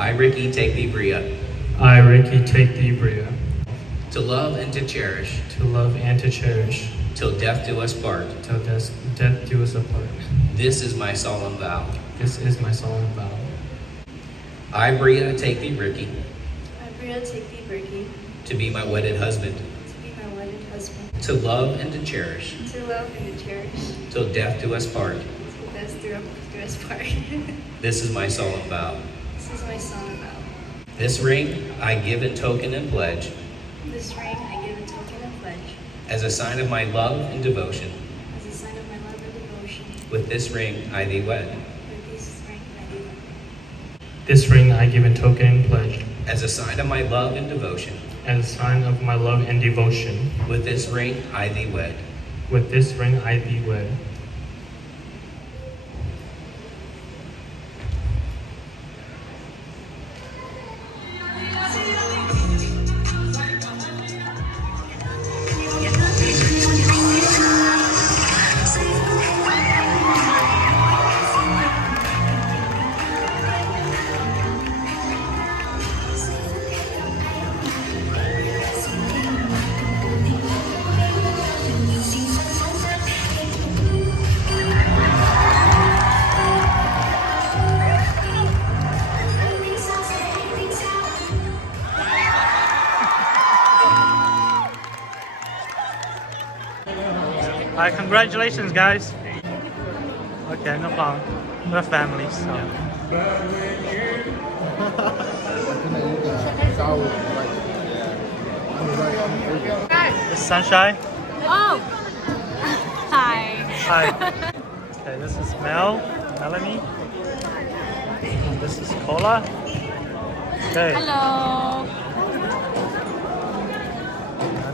I, Ricky, take thee, Bria, I, Ricky, take thee, Bria, to love and to cherish, to love and to cherish, till death do us part. till death do us apart. This is my solemn vow. This is my solemn vow. I, Bria, take thee, Ricky, I, Bria, take thee, Ricky, to be my wedded husband, to be my wedded husband, to love and to cherish, to love and to cherish, till death do us part. till death do us part. This is my solemn vow. This is my solemn vow. This ring I give in token and pledge, This ring I give in token and pledge, as a sign of my love and devotion. as a sign of my love and devotion. With this ring I thee wed, With this ring I give, This ring I give in token and pledge, as a sign of my love and devotion. as a sign of my love and devotion. With this ring I thee wed. With this ring I thee wed. Alright, congratulations, guys. Okay, no problem. We're families, so. This is Sunshine. Oh! Hi. Hi. Okay, this is Melanie. And this is Cola. Okay. Hello.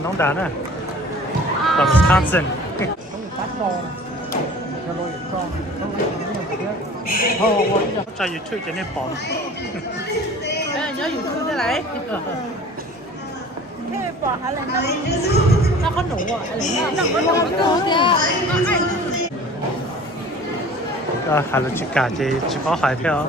Nóng đá nè. From Wisconsin. cho YouTube cho nên bỏ. nhớ YouTube thế này. Thế bỏ hả lần này? Nó có nụ à? Nó có nụ chưa? Hà Nội chỉ cả chỉ có hải theo.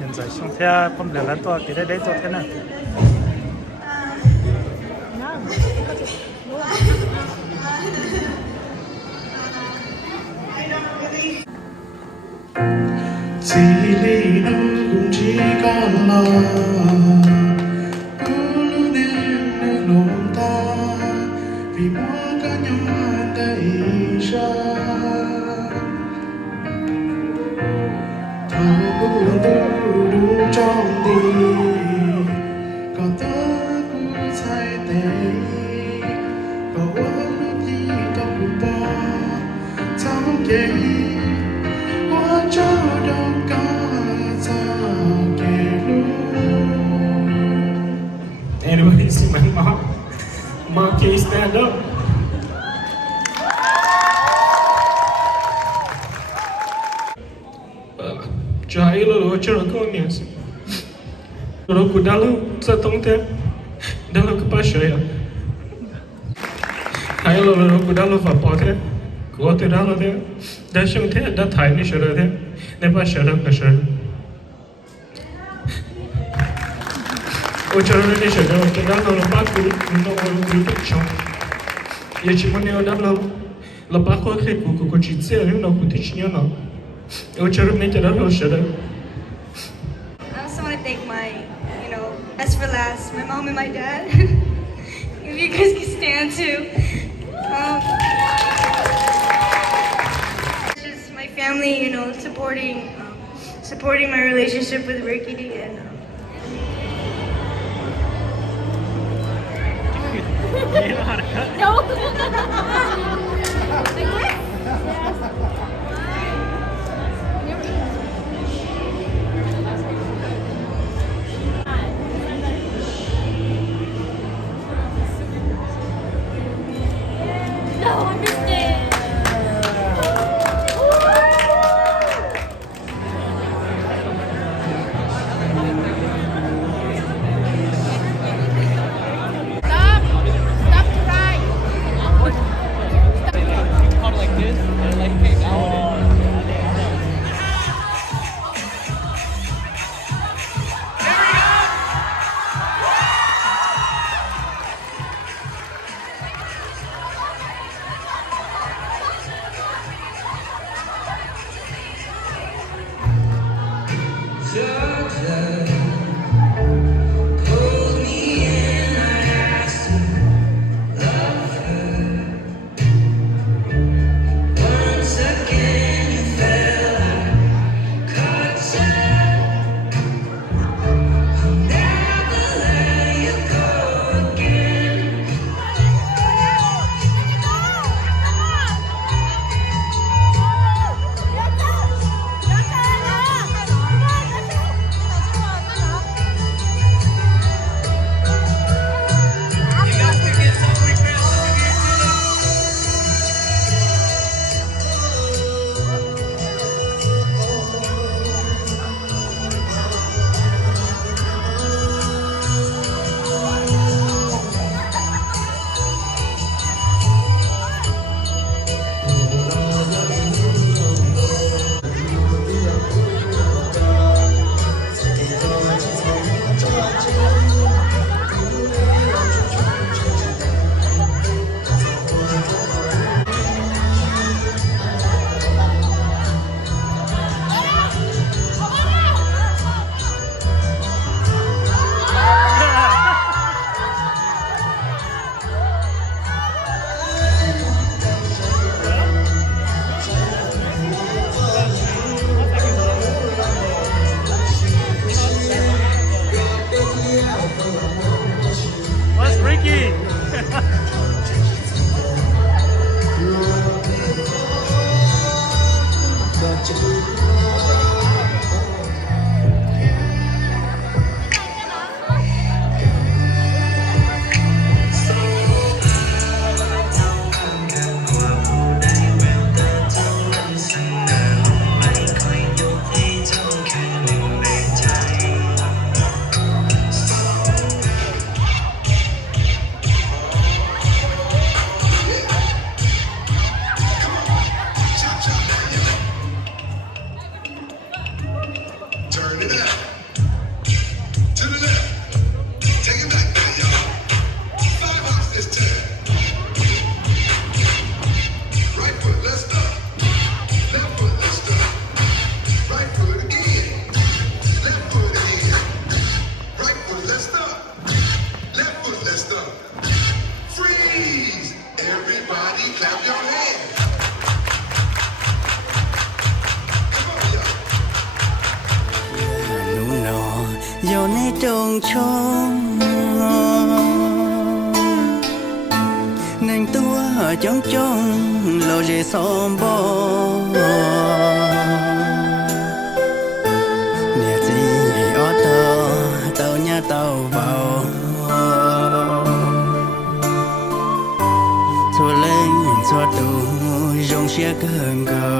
Hiện tại xong theo không được lắm to thì đấy to thế nào. Chỉ vì nó cũng chỉ còn là cứ đến lòng ta vì mỗi cá nhân đầy ra thao buồn đủ trong đi có tớ cũng say tệ có ước lúc gì có buồn bò trong kề hóa cho đâu có ra kề luôn. Anybody see my mom? Mom, can you stand up? Trái lo cho nó có miếng gì? Nó cũng đã lâu sa tông thế, đã lâu cái bát sợi à? Hay lo nó cũng đã lâu vào bỏ thế, có thể đã lâu thế, đã xong thế đã thay đi sợi thế, để bát sợi cái sợi. Ôi trời ơi, đi sợi đó, cái đã lâu là bát cũng nó cũng bị chồng. Giờ chỉ muốn nhớ đã lâu, là bát có khi cũng chỉ chơi nhưng nó cũng thích nhớ nó. Ôi trời ơi, cái đã lâu sợi đó. I also want to thank my, best for last, my mom and my dad. If you guys can stand too. Just my family, supporting my relationship with Ricky and. No. No, understand. Stop. Georgia. Pulled me in, I asked to love her. Once again you fell, I caught you. I'll never let you go again. What's Ricky? Turn it up. To the left. Take it back now, y'all. 5 hops this time. Right foot, let's stop. Left foot, let's stop. Right foot again. Left foot again. Right foot, let's stop. Left foot, let's stop. Freeze! Everybody clap your hands. Come on, y'all. หนูนออยู่ในดงชมหนึ่งตัวจ้องจ้องโลเจสอมบอเนี่ยจีออเตอเต้าเนี่ยเต้าเบาชัวเล่งชัวตูยงเชียเกินเก่า